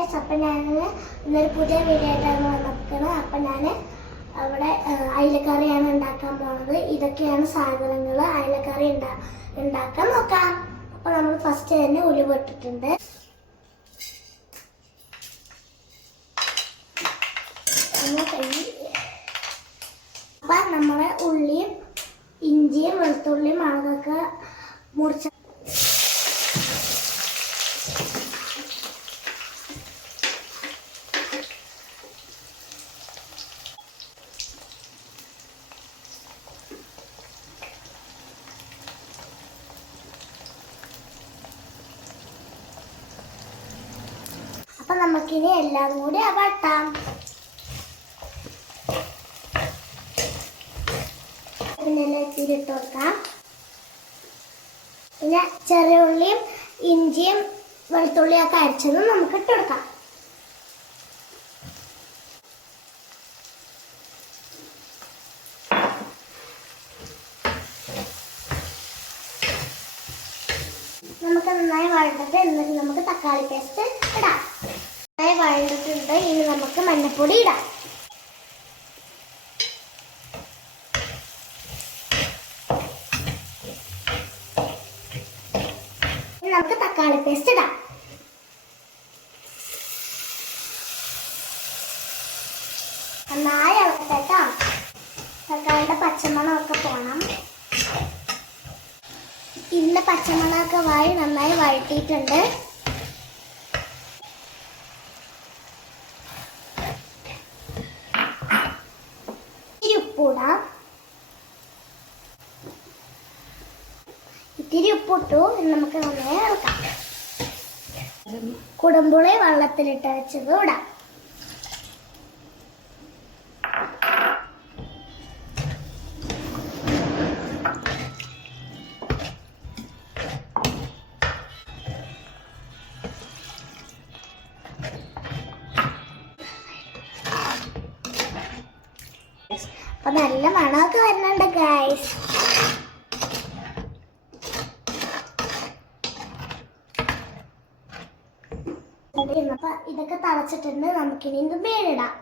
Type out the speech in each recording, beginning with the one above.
Guys, അപ്പം ഞാൻ ഇന്നൊരു പുതിയ വീഡിയോ ആയിട്ടാണ് വന്നിരിക്കുന്നത്. അപ്പം ഞാൻ അവിടെ അയിലക്കറിയാണ് ഉണ്ടാക്കാൻ പോകുന്നത്. ഇതൊക്കെയാണ് സാധനങ്ങൾ. അയിലക്കറി ഉണ്ടാക്കാൻ നോക്കാം. അപ്പം നമ്മൾ ഫസ്റ്റ് തന്നെ ഉലുവ ഇട്ടിട്ടുണ്ട്. അപ്പം നമ്മളെ ഉള്ളിയും ഇഞ്ചിയും വെളുത്തുള്ളിയും അതൊക്കെ മുറിച്ച അപ്പൊ നമുക്കിനി എല്ലാം കൂടി വട്ടാം. പിന്നെ ഇട്ട് കൊടുക്കാം. പിന്നെ ചെറിയ ഉള്ളിയും ഇഞ്ചിയും വെളുത്തുള്ളിയും ഒക്കെ അരച്ചതും നമുക്ക് ഇട്ട് കൊടുക്കാം. നമുക്ക് നന്നായി വഴണ്ടിട്ട് എന്നിട്ട് നമുക്ക് തക്കാളി പേസ്റ്റ് ഇടാം. നന്നായി വഴണ്ടിട്ടുണ്ട്. ഇനി നമുക്ക് മഞ്ഞൾപ്പൊടി ഇടാം. ഇനി നമുക്ക് തക്കാളി പേസ്റ്റ് ഇടാം. നന്നായി ഇളക്കട്ടോ. തക്കാളിയുടെ പച്ചമണമൊക്കെ പോണം. ഇതിന്റെ പച്ചമണമൊക്കെ നന്നായി വഴറ്റിയിട്ടുണ്ട്. ഇത്തിരി ഉപ്പിട്ടു. നമുക്ക് നന്നായി ഇളക്കാം. കുടംപുളി വെള്ളത്തിലിട്ട് വെച്ചത് ഇടാം. അപ്പൊ നല്ല മണമൊക്കെ വരുന്നുണ്ട് ഗൈസ്. അപ്പൊ ഇതൊക്കെ തളച്ചിട്ടുണ്ട്. നമുക്കിനി ഇത് മീനിടാം.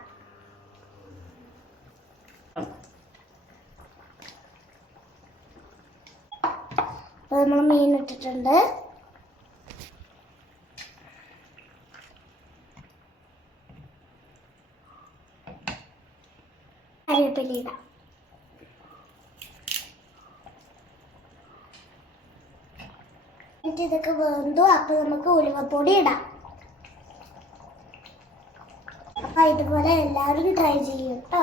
അപ്പൊ നമ്മൾ മീൻ ഇട്ടിട്ടുണ്ട്. കറിവേപ്പില ഇടാം. എന്നിട്ട് ഇതൊക്കെ വെന്തു. അപ്പൊ നമുക്ക് ഉലുവപ്പൊടി ഇടാം. അപ്പൊ ഇതുപോലെ എല്ലാവരും ട്രൈ ചെയ്യും കേട്ടോ.